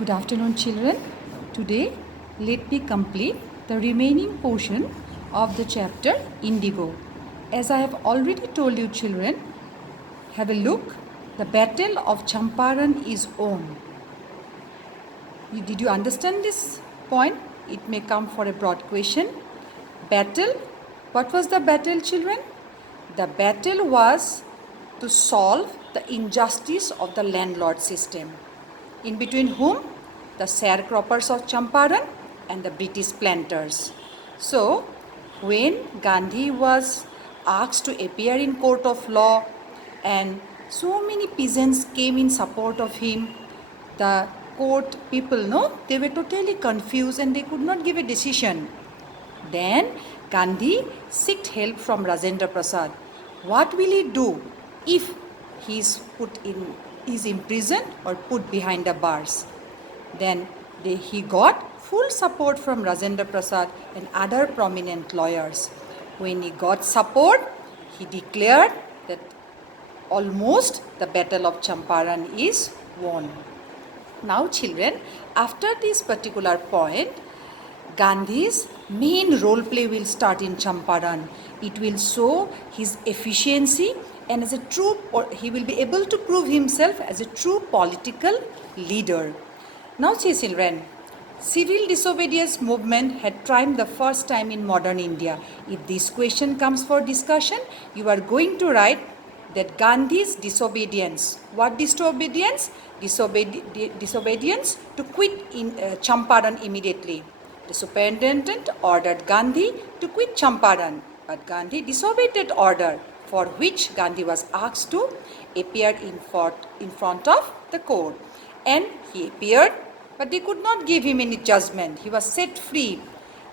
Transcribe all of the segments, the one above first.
Good afternoon, children. Today, let me complete the remaining portion of the chapter Indigo. As I have already told you, children, have a look. The Battle of Champaran is won. Did you understand this point? It may come for a broad question. Battle. What was the battle, children? The battle was to solve the injustice of the landlord system. In between whom? The sharecroppers of Champaran and the British planters. So, when Gandhi was asked to appear in court of law and so many peasants came in support of him, the court people, no, they were totally confused and they could not give a decision. Then Gandhi sought help from Rajendra Prasad. What will he do if he is imprisoned or put behind the bars? Then he got full support from Rajendra Prasad and other prominent lawyers. When he got support, he declared that almost the Battle of Champaran is won. Now, children, after this particular point, Gandhi's main role play will start in Champaran. It will show his efficiency and he will be able to prove himself as a true political leader. Now, see, children, civil disobedience movement had triumphed the first time in modern India. If this question comes for discussion, you are going to write that Gandhi's disobedience. What disobedience? Disobedience to quit in Champaran immediately. The superintendent ordered Gandhi to quit Champaran, but Gandhi disobeyed that order, for which Gandhi was asked to appear in front of the court. And he appeared, but they could not give him any judgment. He was set free.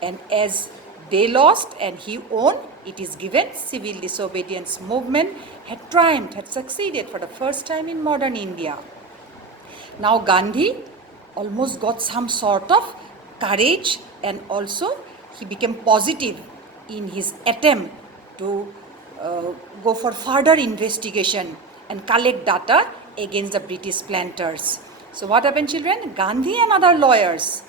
And as they lost and he won, it is given civil disobedience movement had triumphed, had succeeded for the first time in modern India. Now Gandhi almost got some sort of courage and also he became positive in his attempt to go for further investigation and collect data against the British planters. So what happened, children? Gandhi and other lawyers,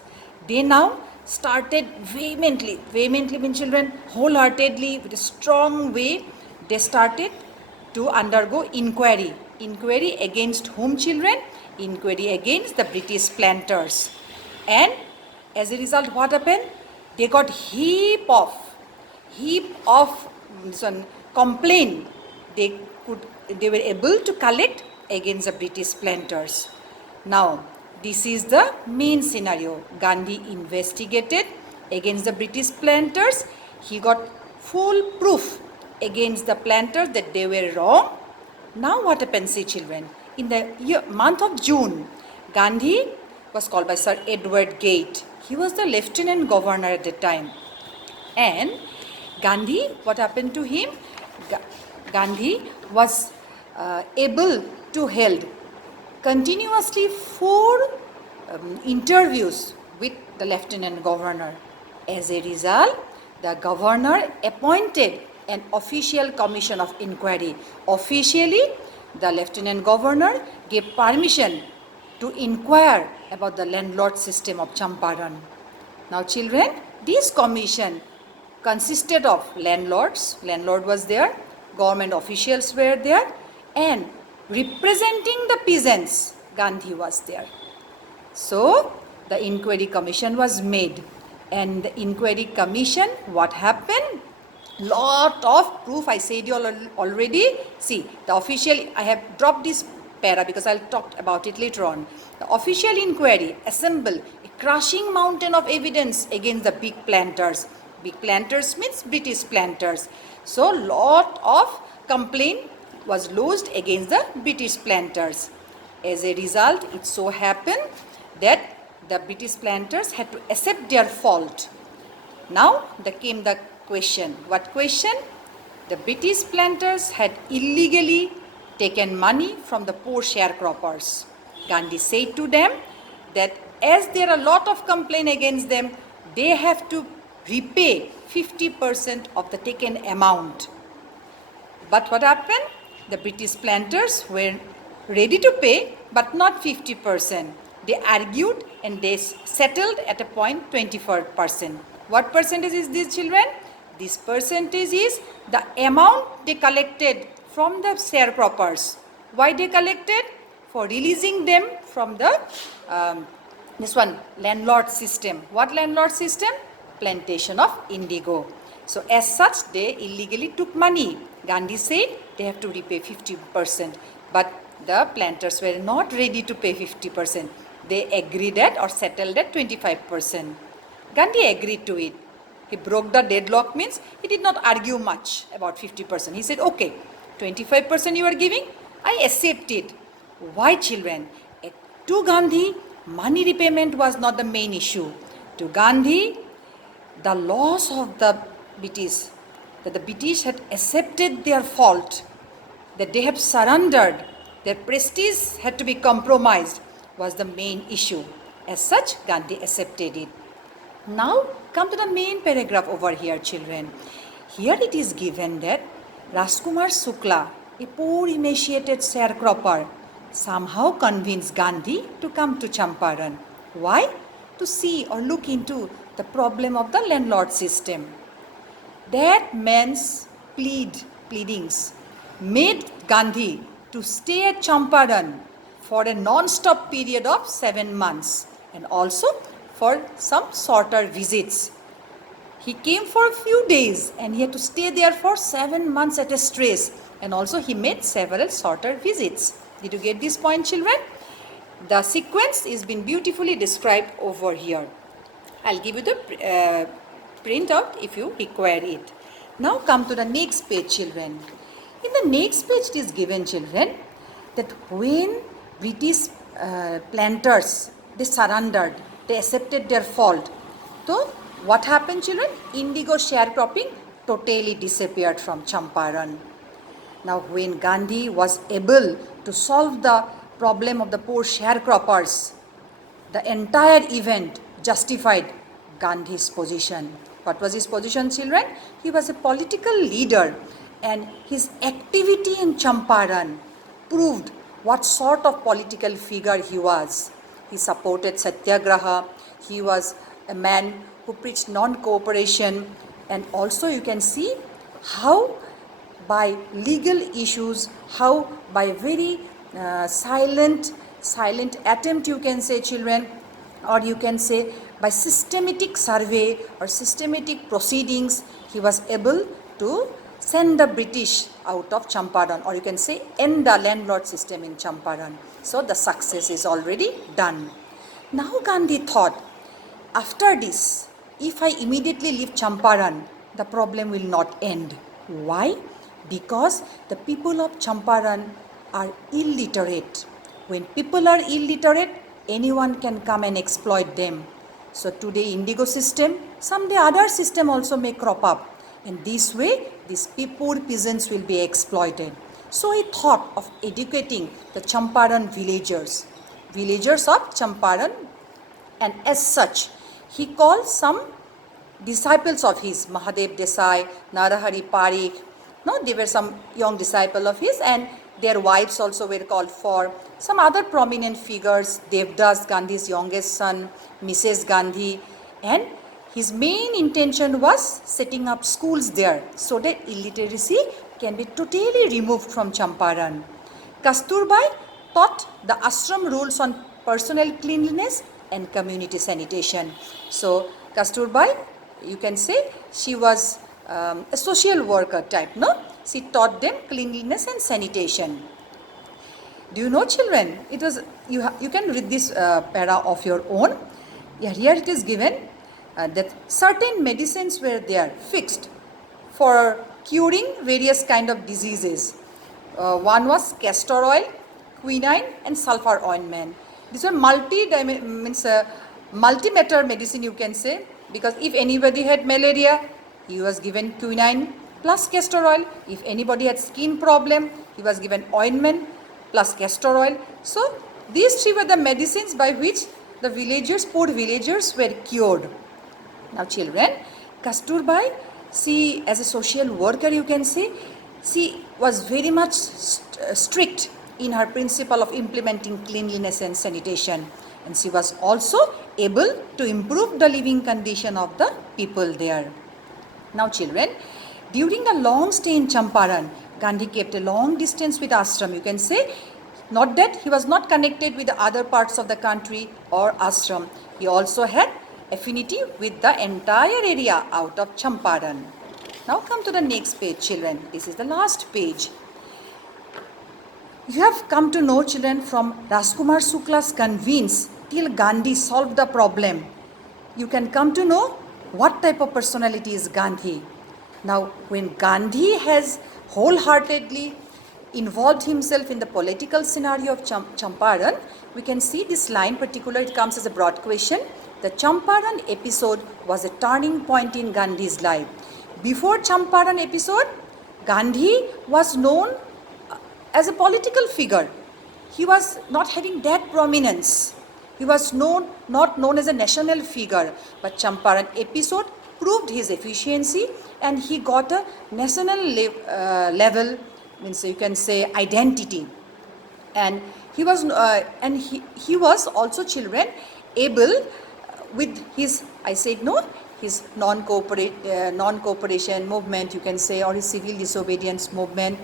they now started vehemently means, children, wholeheartedly, with a strong way, they started to undergo inquiry. Inquiry against whom, children? Inquiry against the British planters. And as a result, what happened? They got heap of complaint they were able to collect against the British planters. Now, this is the main scenario. Gandhi investigated against the British planters. He got full proof against the planters that they were wrong. Now what happened, see, children? In the month of June, Gandhi was called by Sir Edward Gate. He was the lieutenant governor at the time. And Gandhi, what happened to him? Gandhi was able to hold continuously 4 interviews with the lieutenant governor. As a result, the governor appointed an official commission of inquiry. Officially, the lieutenant governor gave permission to inquire about the landlord system of Champaran. Now, children, this commission consisted of landlords. Landlord was there, government officials were there, and representing the peasants, Gandhi was there. So, the inquiry commission was made. And the inquiry commission, what happened? Lot of proof, I said you already. See, the official, I have dropped this para because I'll talk about it later on. The official inquiry assembled a crushing mountain of evidence against the big planters. Big planters means British planters. So, lot of complaint was lodged against the British planters. As a result, it so happened that the British planters had to accept their fault. Now, there came the question. What question? The British planters had illegally taken money from the poor sharecroppers. Gandhi said to them that as there are a lot of complaint against them, they have to repay 50% of the taken amount. But what happened? The British planters were ready to pay, but not 50%. they argued and they settled at a point 24%. What percentage is this, children? This percentage is the amount they collected from the sharecroppers. Why they collected? For releasing them from the this one landlord system. What landlord system? Plantation of indigo. So as such, they illegally took money. Gandhi said they have to repay 50%, but the planters were not ready to pay 50%. They agreed at or settled at 25%. Gandhi agreed to it. He broke the deadlock, means he did not argue much about 50%. He said, okay, 25% you are giving, I accept it. Why, children? To Gandhi, money repayment was not the main issue. To Gandhi, the loss of the British, that the British had accepted their fault, that they had surrendered, their prestige had to be compromised, was the main issue. As such, Gandhi accepted it. Now, come to the main paragraph over here, children. Here it is given that Rajkumar Shukla, a poor emaciated sharecropper, somehow convinced Gandhi to come to Champaran. Why? To see or look into the problem of the landlord system. That man's pleadings made Gandhi to stay at Champaran for a non-stop period of 7 months and also for some shorter visits. He came for a few days and he had to stay there for 7 months at a stretch, and also he made several shorter visits. Did you get this point, children? The sequence is been beautifully described over here. I'll give you the printout if you require it. Now come to the next page, children. In the next page it is given, children, that when British planters, they surrendered, they accepted their fault. So what happened, children? Indigo sharecropping totally disappeared from Champaran. Now when Gandhi was able to solve the problem of the poor sharecroppers, the entire event justified Gandhi's position. What was his position, children? He was a political leader, and his activity in Champaran proved what sort of political figure he was. He supported Satyagraha. He was a man who preached non-cooperation, and also you can see how by legal issues, how by very silent attempt, you can say, children, or you can say by systematic survey or systematic proceedings, he was able to send the British out of Champaran, or you can say end the landlord system in Champaran. So the success is already done. Now Gandhi thought, after this, if I immediately leave Champaran, the problem will not end. Why? Because the people of Champaran are illiterate. When people are illiterate, anyone can come and exploit them. So today indigo system, someday other system also may crop up. And this way, these poor peasants will be exploited. So he thought of educating the Champaran villagers of Champaran, and as such, he called some disciples of his, Mahadev Desai, Narahari Parikh. No, they were some young disciple of his, and their wives also were called for. Some other prominent figures, Devdas, Gandhi's youngest son, Mrs. Gandhi, and his main intention was setting up schools there so that illiteracy can be totally removed from Champaran. Kasturbai taught the ashram rules on personal cleanliness and community sanitation. So Kasturbai, you can say she was a social worker type, no? She taught them cleanliness and sanitation. Do you know, children? It was you can read this para of your own. Yeah, here it is given that certain medicines were there fixed for curing various kind of diseases. One was castor oil, quinine, and sulfur ointment. These are multi-matter medicine, you can say, because if anybody had malaria, he was given quinine plus castor oil. If anybody had skin problem, he was given ointment plus castor oil. So these three were the medicines by which the villagers, poor villagers, were cured. Now children, Kasturbai, she as a social worker, you can say, she was very much strict in her principle of implementing cleanliness and sanitation. and she was also able to improve the living condition of the people there. Now children, during the long stay in Champaran, Gandhi kept a long distance with ashram. You can say, not that he was not connected with the other parts of the country or ashram. He also had affinity with the entire area out of Champaran. Now come to the next page, children. This is the last page. You have come to know, children, from Rajkumar Sukla's Convince till Gandhi solved the problem. You can come to know what type of personality is Gandhi. Now, when Gandhi has wholeheartedly involved himself in the political scenario of Champaran, we can see this line particular, it comes as a broad question. The Champaran episode was a turning point in Gandhi's life. Before Champaran episode, Gandhi was known as a political figure. He was not having that prominence. He was not known as a national figure. But Champaran episode proved his efficiency, and he got a national level, means you can say, identity. And he was also, children, able with his, I said no, his non-cooperation movement, you can say, or his civil disobedience movement.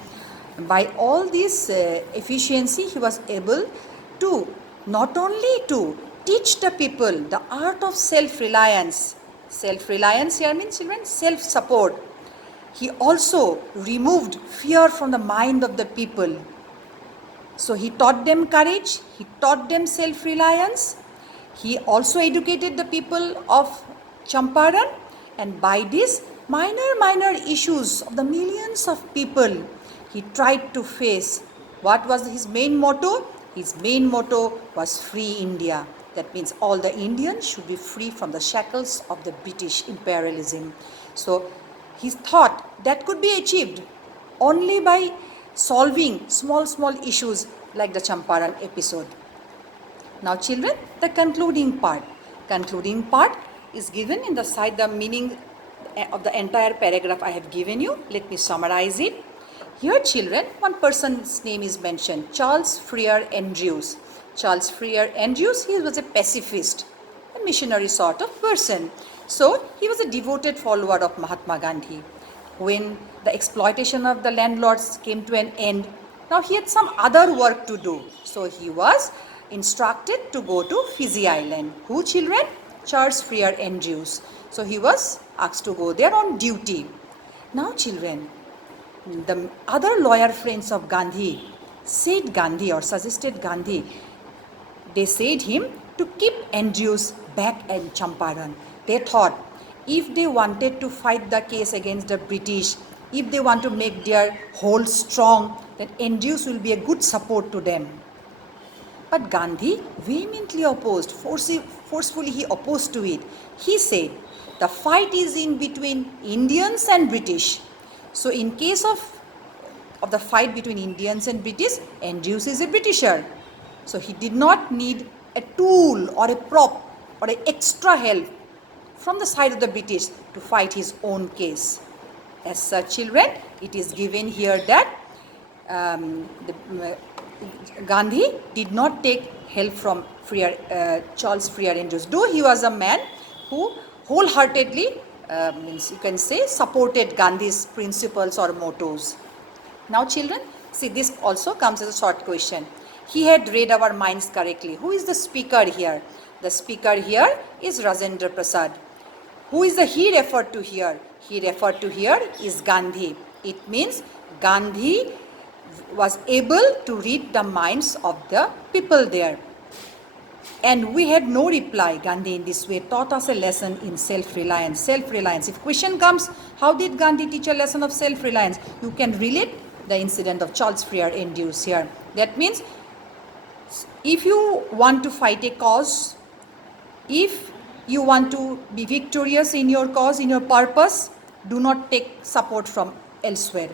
By all this efficiency, he was able to not only to teach the people the art of self-reliance. Self-reliance here means, children, self-support. He also removed fear from the mind of the people. So he taught them courage, he taught them self-reliance. He also educated the people of Champaran, and by this minor issues of the millions of people, he tried to face. What was his main motto? His main motto was Free India. That means all the Indians should be free from the shackles of the British imperialism. So he thought that could be achieved only by solving small issues like the Champaran episode. Now children, the concluding part. Concluding part is given in the side, the meaning of the entire paragraph I have given you. Let me summarize it. Here children, one person's name is mentioned, Charles Freer Andrews. Charles Freer Andrews, he was a pacifist, a missionary sort of person. So he was a devoted follower of Mahatma Gandhi. When the exploitation of the landlords came to an end, now he had some other work to do. So he was instructed to go to Fiji Island. Who, children? Charles Freer Andrews. So he was asked to go there on duty. Now children, the other lawyer friends of Gandhi said Gandhi, or suggested Gandhi, they said him to keep Andrews back in Champaran. They thought if they wanted to fight the case against the British, if they want to make their hold strong, then Andrews will be a good support to them. But Gandhi vehemently opposed, forcefully he opposed to it. He said, the fight is in between Indians and British. So in case of the fight between Indians and British, Andrews is a Britisher. So he did not need a tool or a prop or an extra help from the side of the British to fight his own case. As such, children, it is given here that Gandhi did not take help from Charles Freer Andrews, though he was a man who wholeheartedly, means you can say, supported Gandhi's principles or mottos. Now children, see, this also comes as a short question. He had read our minds correctly. Who is the speaker here? The speaker here is Rajendra Prasad. Who is the he referred to here? He referred to here is Gandhi. It means Gandhi was able to read the minds of the people there. And we had no reply. Gandhi in this way taught us a lesson in self-reliance. Self-reliance. If question comes, how did Gandhi teach a lesson of self-reliance? You can relate the incident of Charles Freer Andrews here. That means if you want to fight a cause, if you want to be victorious in your cause, in your purpose, do not take support from elsewhere.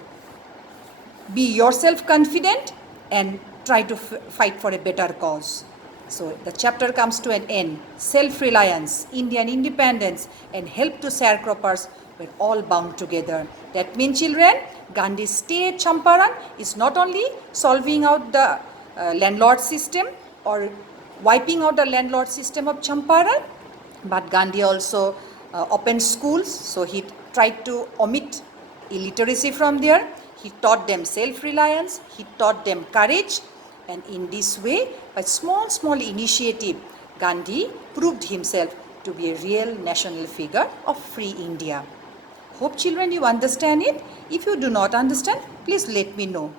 Be yourself confident and try to fight for a better cause. So the chapter comes to an end. Self-reliance, Indian independence, and help to sharecroppers were all bound together. That means, children, Gandhi's stay at Champaran is not only solving out the landlord system or wiping out the landlord system of Champaran. But Gandhi also opened schools, so he tried to omit illiteracy from there. He taught them self-reliance, he taught them courage, and in this way, by small initiative, Gandhi proved himself to be a real national figure of free India. Hope children you understand it. If you do not understand, please let me know.